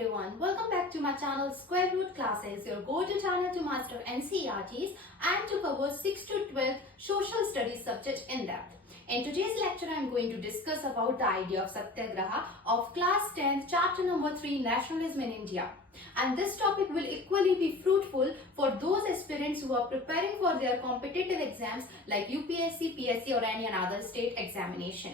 everyone, welcome back to my channel Square Root Classes, your go-to channel to master NCERTs and to cover 6 to 12 social studies subject in depth. In today's lecture, I am going to discuss about the idea of Satyagraha of class 10th, chapter number 3, Nationalism in India. And this topic will equally be fruitful for those aspirants who are preparing for their competitive exams like UPSC, PSC or any other state examination.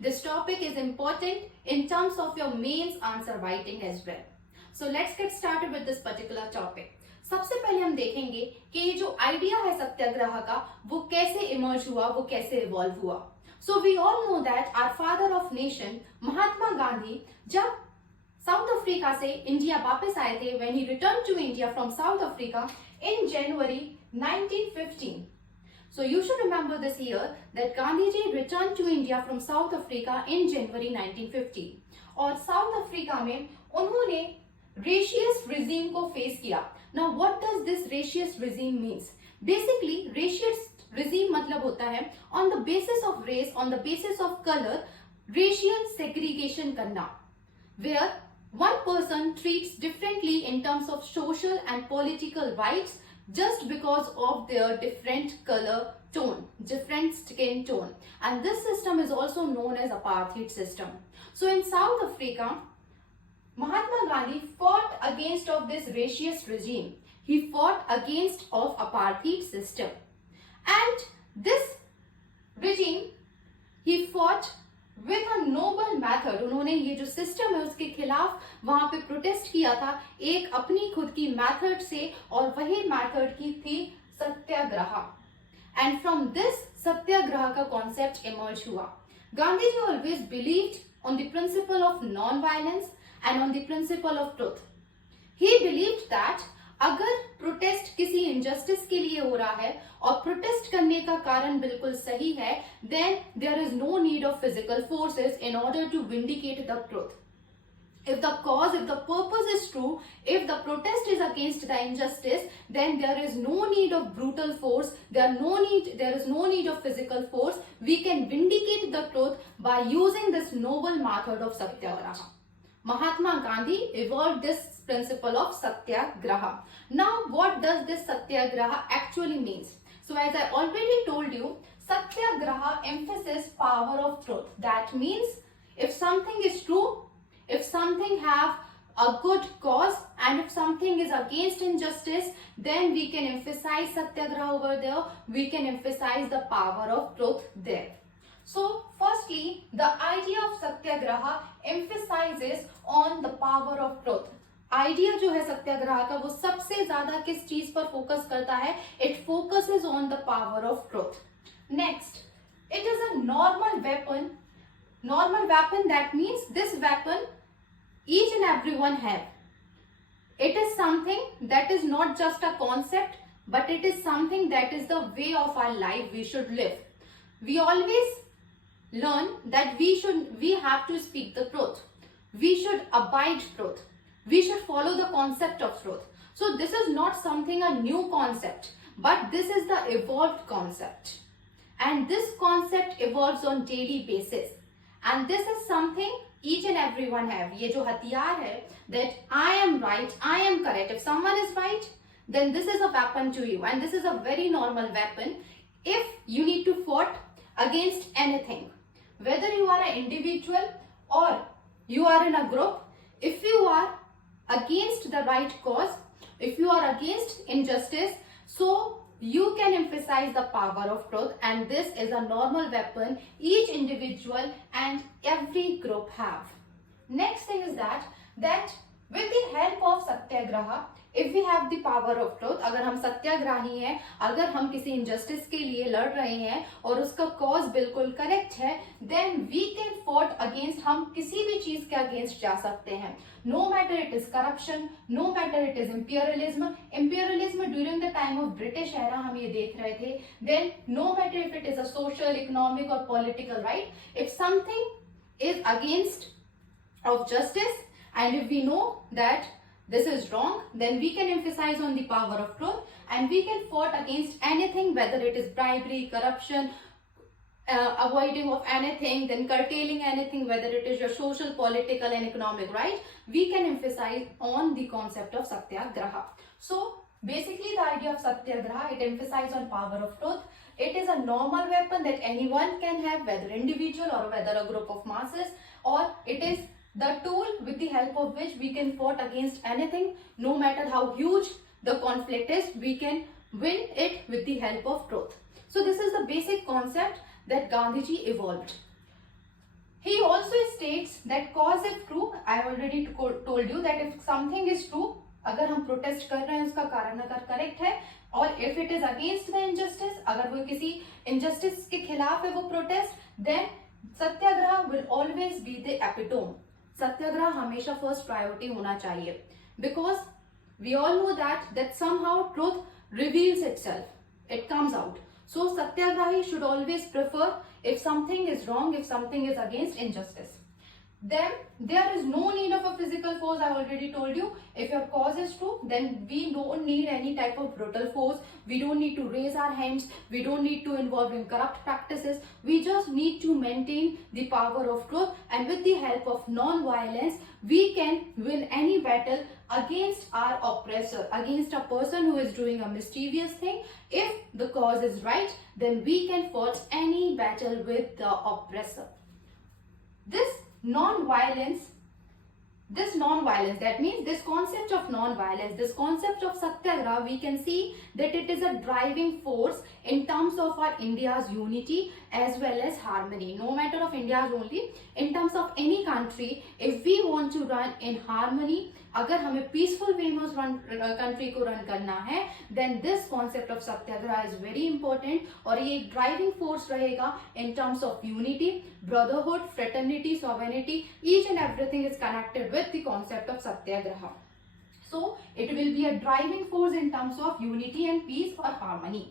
This topic is important in terms of your mains answer writing as well. So let's get started with this particular topic. सबसे पहले हम देखेंगे कि ये जो idea है सत्याग्रह का वो कैसे इमर्ज हुआ, वो कैसे इवॉल्व हुआ. So we all know that our father of nation Mahatma Gandhi जब साउथ अफ्रीका से इंडिया वापस आए थे, when he returned to India from South Africa in January 1915. So you should remember this year that Gandhi ji returned to India from South Africa in January 1950. और south Africa में उन्होंने racious regime को face किया. Now what does this racious regime means? Basically racious regime मतलब होता है on the basis of race, on the basis of color, racial segregation करना, where one person treats differently in terms of social and political rights just because of their different color tone, different skin tone. And this system is also known as apartheid system. So in South Africa, Mahatma Gandhi fought against of this racious regime. He fought against of apartheid system. And this regime, he fought with a noble method. उन्होंने ये जो system है उसके खिलाफ वहां पे protest किया था एक अपनी खुद की मेथड से, और वही मेथड की थी satyagraha. And from this satyagraha का कॉन्सेप्ट इमर्ज हुआ. Gandhi ji always believed on the principle of non violence and on the principle of truth. He believed that अगर प्रोटेस्ट किसी इनजस्टिस के लिए हो रहा है और प्रोटेस्ट करने का कारण बिल्कुल सही है, then there is no need of physical forces in order to vindicate the truth. If the cause, if the purpose is true, if the protest is against the injustice, then there is no need of brutal force, there is no need of physical force. We can vindicate the truth by using this noble method of Satyagraha. Mahatma Gandhi evolved this principle of Satyagraha. Now, what does this Satyagraha actually means? So, as I already told you, Satyagraha emphasizes power of truth. That means, if something is true, if something have a good cause, and if something is against injustice, then we can emphasize Satyagraha over there. We can emphasize the power of truth there. So, firstly, the idea of Satyagraha emphasizes on the power of truth. Idea जो है सत्याग्रह का वो सबसे ज्यादा किस चीज पर focus करता है? It focuses on the power of truth. Next, it is a normal weapon. Normal weapon, that means this weapon each and everyone have. It is something that is not just a concept, but it is something that is the way of our life we should live. We always learn that we have to speak the truth. We should abide truth. We should follow the concept of truth. So this is not something a new concept, but this is the evolved concept. And this concept evolves on daily basis. And this is something each and everyone have. ये जो हथियार है, that I am right, I am correct. If someone is right, then this is a weapon to you. And this is a very normal weapon if you need to fight against anything. Whether you are an individual or you are in a group, if you are against the right cause, if you are against injustice, so you can emphasize the power of truth, and this is a normal weapon each individual and every group have. Next thing is that with the help of Satyagraha, if we have the power of truth, अगर हम सत्याग्रही हैं, अगर हम किसी injustice के लिए लड़ रहे हैं और उसका cause बिल्कुल correct है, then we can fight against, हम किसी भी चीज के against जा सकते हैं. No matter it is corruption, no matter it is imperialism. Imperialism during the time of British era हम ये देख रहे थे. Then no matter if it is a social, economic or political right, if something is against of justice, and if we know that this is wrong, then we can emphasize on the power of truth, and we can fight against anything, whether it is bribery, corruption, avoiding of anything, then curtailing anything, whether it is your social, political and economic right, we can emphasize on the concept of Satyagraha. So basically the idea of Satyagraha, it emphasizes on power of truth. It is a normal weapon that anyone can have, whether individual or whether a group of masses, or it is the tool with the help of which we can fight against anything, no matter how huge the conflict is, we can win it with the help of truth. So this is the basic concept that Gandhiji evolved. He also states that cause if true, I already told you that if something is true, अगर हम protest कर रहे हैं उसका कारण अगर correct है, और if it is against the injustice, अगर वो किसी इनजस्टिस के खिलाफ है वो protest, then satyagraha will always be the epitome. Satyagraha हमेशा फर्स्ट प्रायोरिटी होना चाहिए, because we all know that somehow truth reveals itself, it comes out. So Satyagrahi should always prefer if something is wrong, if something is against injustice. Then there is no need of a physical force. I already told you, if your cause is true, then we don't need any type of brutal force. We don't need to raise our hands. We don't need to involve in corrupt practices. We just need to maintain the power of truth, and with the help of non-violence, we can win any battle against our oppressor, against a person who is doing a mischievous thing. If the cause is right, then we can fight any battle with the oppressor. This non-violence, that means this concept of non-violence, this concept of Satyagraha, we can see that it is a driving force in terms of our India's unity as well as harmony. No matter of India's only, in terms of any country, if we want to run in harmony, अगर हमें peaceful वे में उस country को run करना है, then this concept of satyagraha is very important, और ये एक ड्राइविंग फोर्स रहेगा in terms of unity, brotherhood, fraternity, sovereignty. Each and everything is connected with the concept of satyagraha. So it will be a driving force in terms of unity and peace or harmony.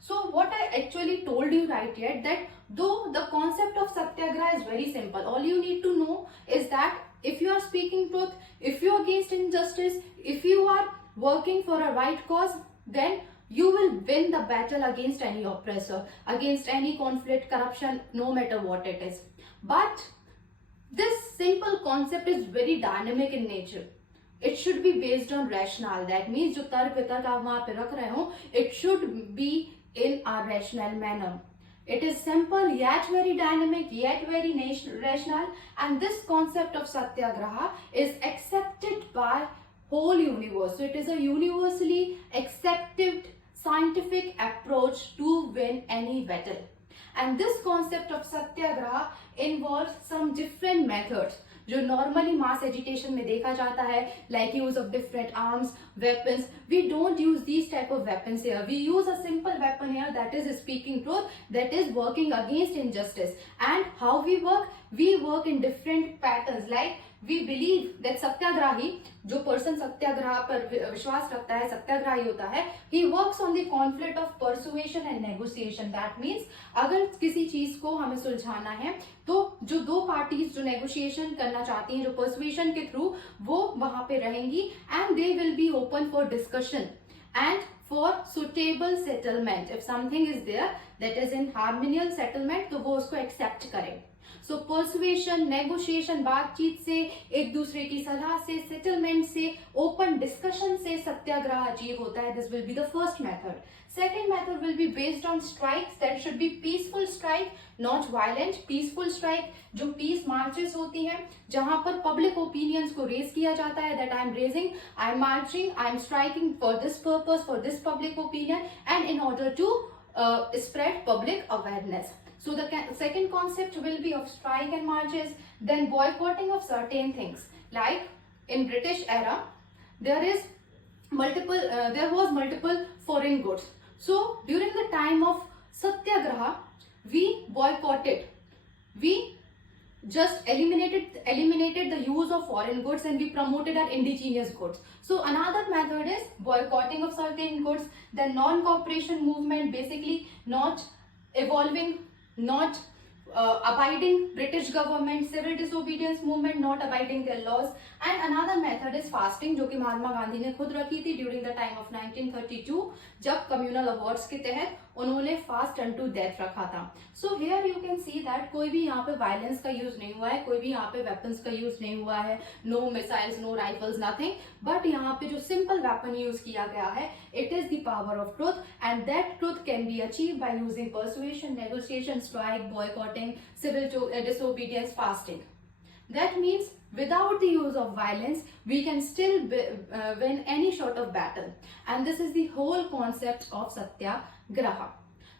So what I actually told you right here, that though the concept of Satyagraha is very simple, all you need to know is that if you are speaking truth, if you are against injustice, if you are working for a right cause, then you will win the battle against any oppressor, against any conflict, corruption, no matter what it is. But this simple concept is very dynamic in nature. It should be based on rationale. That means जो तर्क वितर्क आप वहां पे रख रहे हो, it should be in a rational manner. It is simple yet very dynamic yet very rational, and this concept of Satyagraha is accepted by whole universe. So it is a universally accepted scientific approach to win any battle. And this concept of Satyagraha involves some different methods जो normally mass agitation में देखा जाता है, like use of different arms, weapons. We don't use these type of weapons here. We use a simple weapon here, that is speaking truth, that is working against injustice. And how we work in different patterns. Like we believe that satyagrahi, जो person सत्याग्रह पर विश्वास रखता है, सत्याग्राही होता है, he works on the conflict of persuasion and negotiation. That means अगर किसी चीज को हमें सुलझाना है, तो जो दो पार्टीज जो नेगोशिएशन करना चाहती हैं, जो परसुएशन के थ्रू वो वहां पे रहेंगी, and they will be open for discussion and for suitable settlement. If something is there that is in harmonious settlement, तो वो उसको accept करें. So persuasion, negotiation, बातचीत से, एक दूसरे की सलाह से, settlement से, open discussion से सत्याग्रह अचीव होता है. This will be the first method. Second method will be based on strikes. That should be peaceful strike, not violent. Peaceful strike, जो peace marches होती हैं, जहां पर public opinions को raise किया जाता है, that I am raising, I am marching, I am striking for this purpose, for this public opinion, and in order to spread public awareness. So the second concept will be of strike and marches. Then boycotting of certain things, like in British era, there was multiple foreign goods. So during the time of Satyagraha, we boycotted. We just eliminated the use of foreign goods, and we promoted our indigenous goods. So another method is boycotting of certain goods. The non-cooperation movement, basically not evolving, not abiding British government, civil disobedience movement, not abiding their laws. And another method is fasting, जो कि महात्मा गांधी ने खुद रखी थी during the time of 1932, जब communal awards के तहत उन्होंने fast unto death रखा था. So here you can see that कोई भी यहाँ पे violence का use नहीं हुआ है, कोई भी यहाँ पे weapons का use नहीं हुआ है, no missiles, no rifles, nothing. But यहाँ पे जो simple weapon use किया गया है, it is the power of truth, and that truth can be achieved by using persuasion, negotiation, strike, boycotting, civil disobedience, fasting. That means without the use of violence, we can still win any sort of battle. And this is the whole concept of Satyagraha.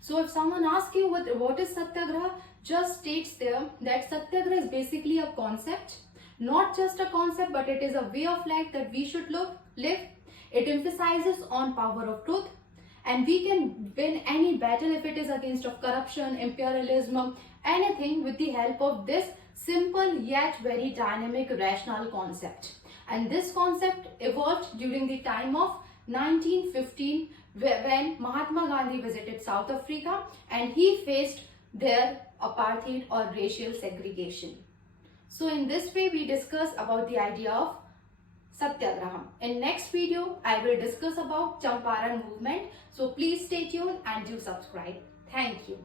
So if someone asks you what is Satyagraha, just states there that Satyagraha is basically a concept, not just a concept, but it is a way of life that we should live. It emphasizes on power of truth, and we can win any battle if it is against of corruption, imperialism, anything, with the help of this simple yet very dynamic rational concept. And this concept evolved during the time of 1915, when Mahatma Gandhi visited South Africa and he faced their apartheid or racial segregation. So in this way we discuss about the idea of Satyagraha. In next video, I will discuss about Champaran movement. So please stay tuned and do subscribe. Thank you.